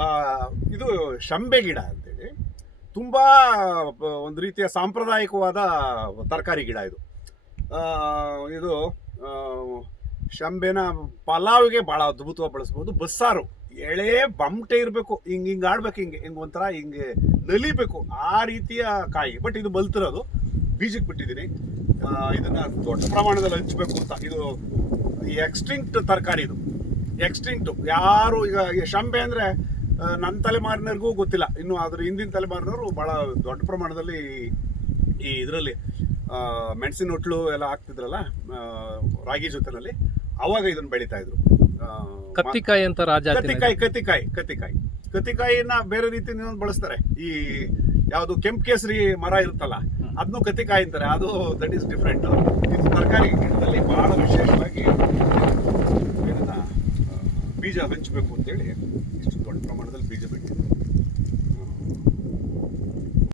ಆ, ಇದು ಶಂಬೆ ಗಿಡ ಅಂತೇಳಿ ತುಂಬ ಒಂದು ರೀತಿಯ ಸಾಂಪ್ರದಾಯಿಕವಾದ ತರಕಾರಿ ಗಿಡ ಇದು. ಆ, ಇದು ಆ, ಶಂಬೆನ ಪಲಾವ್ಗೆ ಭಾಳ ಅದ್ಭುತವಾಗಿ ಬಳಸ್ಬೋದು. ಬಸ್ಸಾರು ಎಳೆ ಬಮ್ಟೆ ಇರಬೇಕು, ಹಿಂಗೆ ಆಡ್ಬೇಕು, ಹಿಂಗೆ ಒಂಥರ ಹಿಂಗೆ ನಲಿಬೇಕು ಆ ರೀತಿಯ ಕಾಯಿ. ಬಟ್ ಇದು ಬಲ್ತಿರೋದು, ಬೀಜಕ್ಕೆ ಬಿಟ್ಟಿದ್ದೀನಿ. ಇದನ್ನ ದೊಡ್ಡ ಪ್ರಮಾಣದಲ್ಲಿ ಹಂಚಬೇಕು ಅಂತ. ಇದು ಎಕ್ಸ್ಟಿಂಕ್ಟ್ ತರಕಾರಿ, ಇದು ಎಕ್ಸ್ಟಿಂಕ್ಟು. ಯಾರು ಈಗ ಶಂಬೆ ಅಂದರೆ ನನ್ನ ತಲೆಮಾರಿನವ್ರಿಗೂ ಗೊತ್ತಿಲ್ಲ, ಇನ್ನು ಅದ್ರ ಹಿಂದಿನ ತಲೆಮಾರಿನವರು ಭಾಳ ದೊಡ್ಡ ಪ್ರಮಾಣದಲ್ಲಿ ಈ ಇದರಲ್ಲಿ ಮೆಣಸಿನ ಹೊಟ್ಲು ಎಲ್ಲ ಹಾಕ್ತಿದ್ರಲ್ಲ ರಾಗಿ ಜೊತೆನಲ್ಲಿ, ಅವಾಗ ಇದನ್ನ ಬೆಳೀತಾ ಇದ್ರು. ಕತ್ತಿಕಾಯಿ ಅಂತ ರಾಜ ಕತ್ತಿಕಾಯಿನ ಬೇರೆ ರೀತಿ ಬಳಸ್ತಾರೆ. ಈ ಯಾವುದು ಕೆಂಪು ಕೇಸರಿ ಮರ ಇರುತ್ತಲ್ಲ, ಅದನ್ನು ಕತ್ತಿಕಾಯಿ ಅಂತಾರೆ. ಅದು ದಟ್ ಈಸ್ ಡಿಫ್ರೆಂಟ್. ಇದು ತರಕಾರಿ ಗಿಡದಲ್ಲಿ ಬಹಳ ವಿಶೇಷವಾಗಿ ಇದನ್ನ ಬೀಜ ಹಂಚಬೇಕು ಅಂತೇಳಿ ಇಷ್ಟ